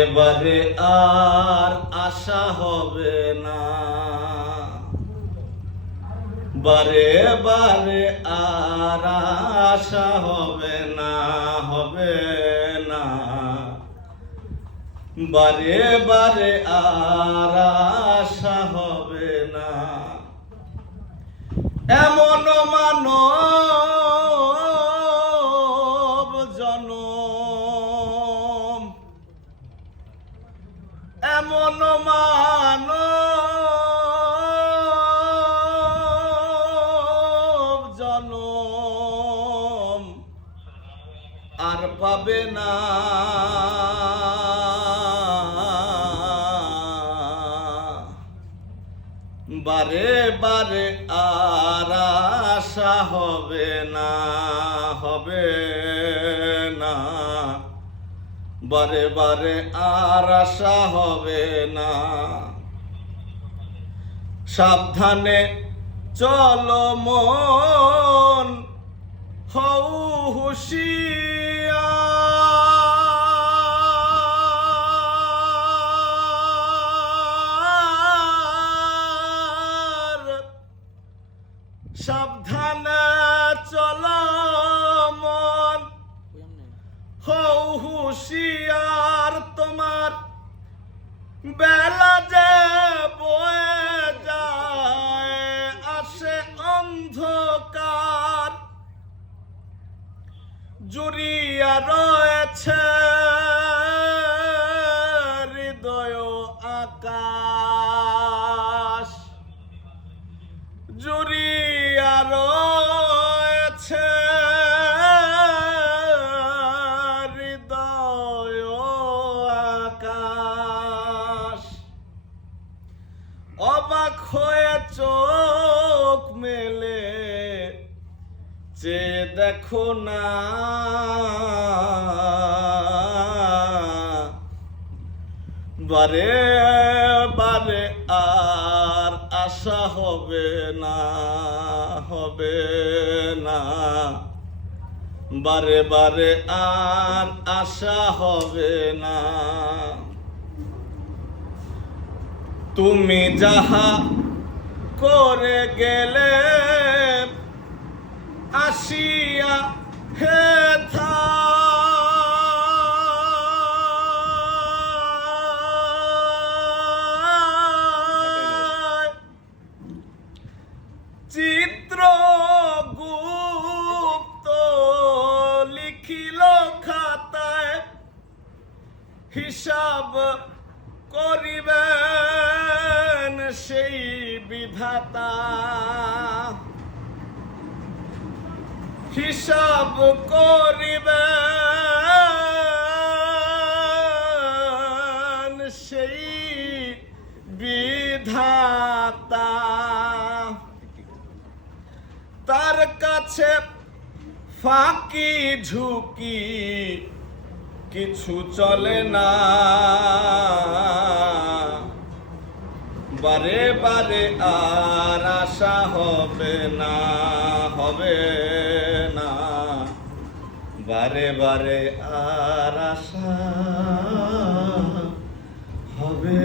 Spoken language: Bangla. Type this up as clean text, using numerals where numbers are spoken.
বারে বারে আর আশা হবে না, বারে বারে আর আশা হবে না, হবে না, বারে বারে আর আশা হবে না। এমন মানব জনম, এমন মানব জনম আর পাবে না। বারে বারে আর আশা হবে না, হবে না, বারে বারে আর আশা হবে না। সাবধানে চলো মন, হও হুঁশিয়ার, সাবধানে চলো মন, হও হুঁশিয়ার। তোমার বেলা যে বয়ে যায়, আসে অন্ধকার, জুড়িয়া রয়েছে হৃদয় আকাশ, জুড়িয়া রয়েছে হৃদয় আকাশ। অবাক হয়ে চোখ মেলে যে দেখো না, বারে বারে আর আশা হবে না, হবে না, বারে বারে আর আশা হবে না। তুমি যাহা করে গেলে আসিয়া হেথা, চিত্রগুপ্ত লিখিল খাতায়, হিসাব করিবেন সেই বিধাতা, হিসাব করিবেন সেই বিধাতা। তার কাছে ফাঁকি ঝুঁকি কিছু চলে না, বারে বারে আর আশা হবে না, হবে না, বারে বারে আর আশা হবে